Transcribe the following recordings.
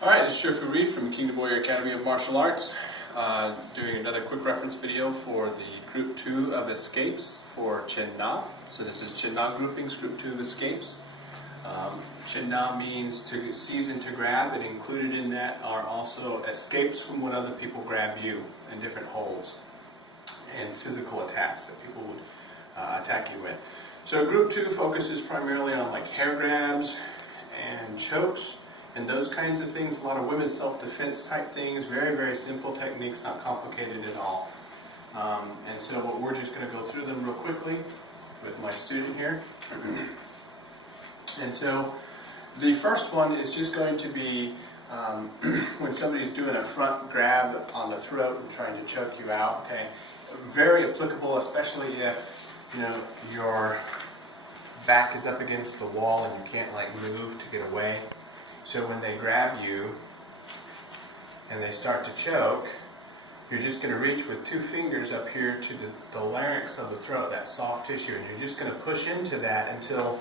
Alright, this is Shifu Reed from Qin Na Academy of Martial Arts, doing another quick reference video for the Group 2 of Escapes for Qin Na. So this is Qin Na groupings, Group 2 of Escapes. Qin Na means to seize and to grab, and included in that are also escapes from when other people grab you in different holds, and physical attacks that people would attack you with. So Group 2 focuses primarily on like hair grabs and chokes and those kinds of things. A lot of women's self-defense type things, very, very simple techniques, not complicated at all. And so we're just going to go through them real quickly with my student here. And so the first one is just going to be when somebody's doing a front grab on the throat and trying to choke you out. Okay, very applicable, especially if your back is up against the wall and you can't like move to get away. So when they grab you and they start to choke, you're just going to reach with two fingers up here to the larynx of the throat, that soft tissue, and you're just going to push into that until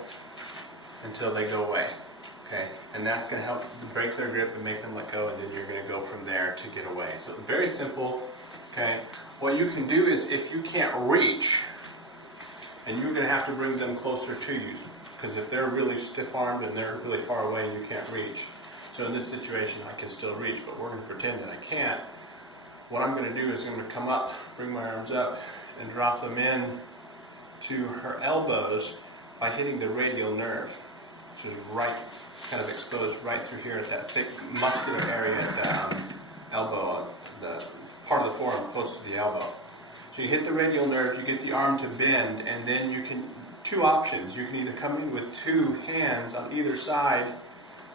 they go away. Okay, and that's going to help break their grip and make them let go, and then you're going to go from there to get away. So very simple. Okay, what you can do is if you can't reach, and you're going to have to bring them closer to you, because if they're really stiff-armed and they're really far away, you can't reach. So in this situation, I can still reach, but we're going to pretend that I can't. What I'm going to do is I'm going to come up, bring my arms up, and drop them in to her elbows by hitting the radial nerve. So right, kind of exposed right through here at that thick muscular area at the elbow, the part of the forearm close to the elbow. So you hit the radial nerve, you get the arm to bend, and then you can, two options. You can either come in with two hands on either side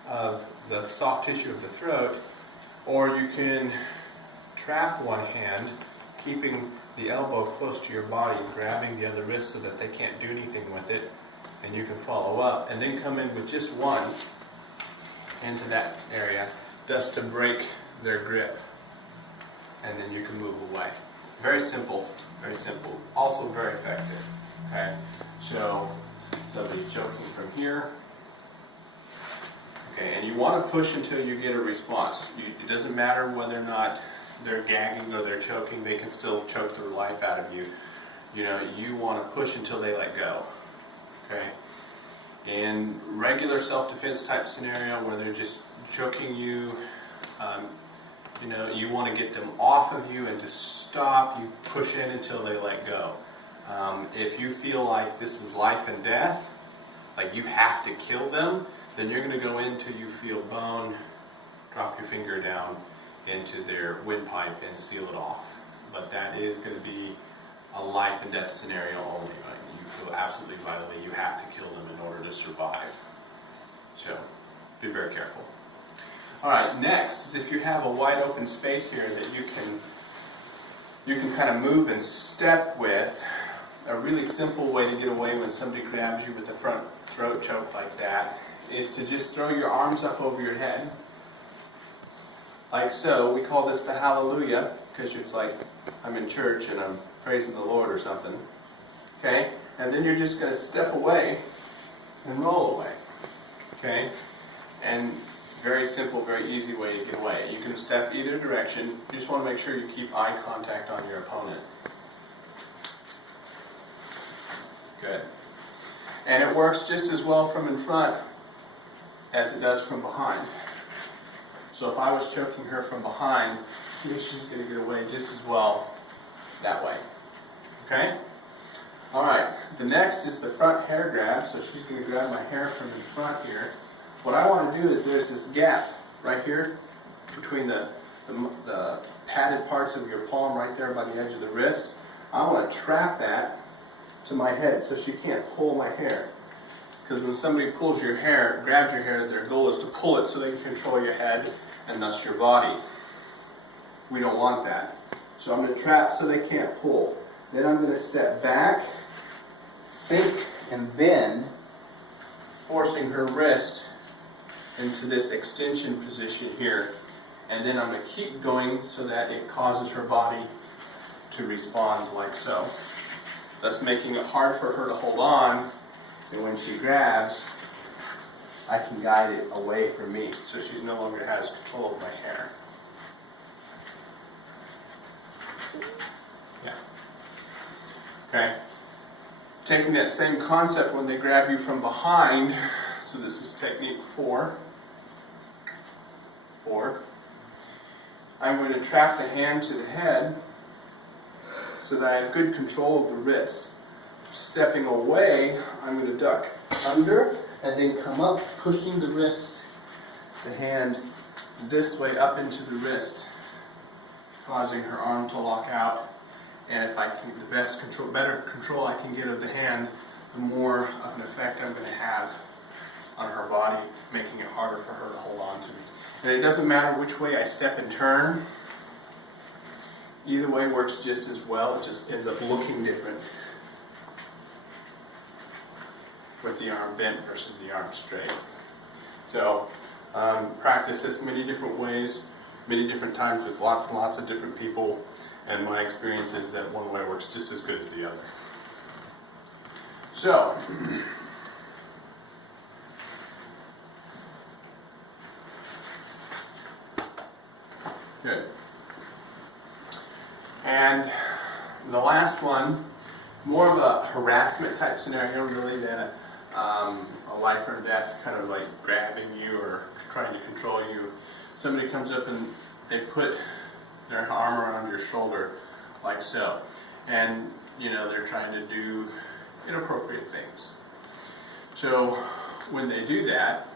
of the soft tissue of the throat, or you can trap one hand, keeping the elbow close to your body, grabbing the other wrist so that they can't do anything with it, and you can follow up, and then come in with just one into that area, just to break their grip, and then you can move away. Very simple, also very effective. Okay, so somebody's choking from here. Okay, and you want to push until you get a response. It doesn't matter whether or not they're gagging or they're choking, they can still choke the life out of you. You want to push until they let go. Okay? In regular self-defense type scenario where they're just choking you, you want to get them off of you and to stop, you push in until they let go. If you feel like this is life and death, like you have to kill them, then you're going to go in till you feel bone, drop your finger down into their windpipe and seal it off. But that is going to be a life and death scenario only. Right? You feel absolutely vitally you have to kill them in order to survive. So be very careful. Alright, next is if you have a wide open space here that you can kind of move and step with. A really simple way to get away when somebody grabs you with a front throat choke like that is to just throw your arms up over your head. Like so. We call this the hallelujah, because it's like I'm in church and I'm praising the Lord or something. Okay? And then you're just going to step away and roll away. Okay? And very simple, very easy way to get away. You can step either direction. You just want to make sure you keep eye contact on your opponent. Good. And it works just as well from in front as it does from behind. So if I was choking her from behind, she's going to get away just as well that way. Okay? Alright, the next is the front hair grab. So she's going to grab my hair from in front here. What I want to do is there's this gap right here between the padded parts of your palm right there by the edge of the wrist. I want to trap that to my head so she can't pull my hair. Because when somebody pulls your hair, grabs your hair, their goal is to pull it so they can control your head and thus your body. We don't want that. So I'm going to trap so they can't pull. Then I'm going to step back, sink, and bend, forcing her wrist into this extension position here. And then I'm going to keep going so that it causes her body to respond like so. Thus making it hard for her to hold on, and when she grabs, I can guide it away from me, so she no longer has control of my hair. Yeah. Okay. Taking that same concept when they grab you from behind, so this is technique 4. I'm going to trap the hand to the head so that I have good control of the wrist. Stepping away, I'm going to duck under and then come up, pushing the wrist, the hand this way up into the wrist, causing her arm to lock out. And if I can, better control I can get of the hand, the more of an effect I'm going to have on her body, making it harder for her to hold on to me. And it doesn't matter which way I step and turn. Either way works just as well. It just ends up looking different with the arm bent versus the arm straight. So practice this many different ways, many different times with lots and lots of different people. And my experience is that one way works just as good as the other. So, good. And the last one, more of a harassment type scenario really than a life or death kind of like grabbing you or trying to control you. Somebody comes up and they put their arm around your shoulder like so, and they're trying to do inappropriate things. So when they do that,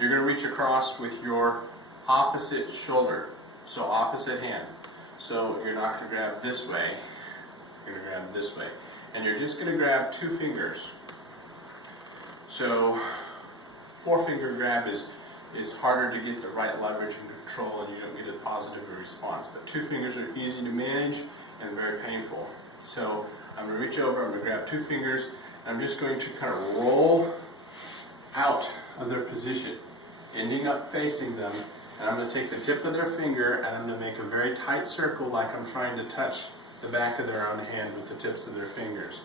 you're going to reach across with your opposite shoulder, so opposite hand. So you're not going to grab this way, you're going to grab this way, and you're just going to grab 2 fingers. So 4-finger grab is harder to get the right leverage and control, and you don't get a positive response. But 2 fingers are easy to manage and very painful. So I'm going to reach over, I'm going to grab 2 fingers, and I'm just going to kind of roll out of their position, ending up facing them, and I'm going to take the tip of their finger and I'm going to make a very tight circle like I'm trying to touch the back of their own hand with the tips of their fingers.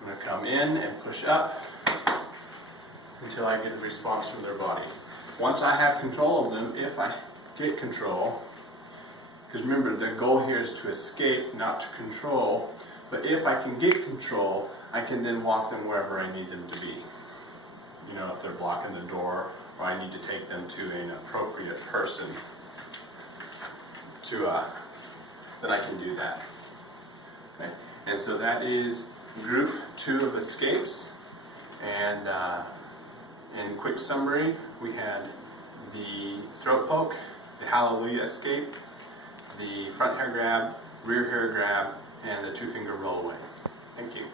I'm going to come in and push up until I get a response from their body. Once I have control of them, if I get control, because remember the goal here is to escape, not to control, but if I can get control, I can then walk them wherever I need them to be. If they're blocking the door, or I need to take them to an appropriate person, then I can do that. Okay? And so that is group 2 of escapes. And in quick summary, we had the throat poke, the hallelujah escape, the front hair grab, rear hair grab, and the 2-finger roll away. Thank you.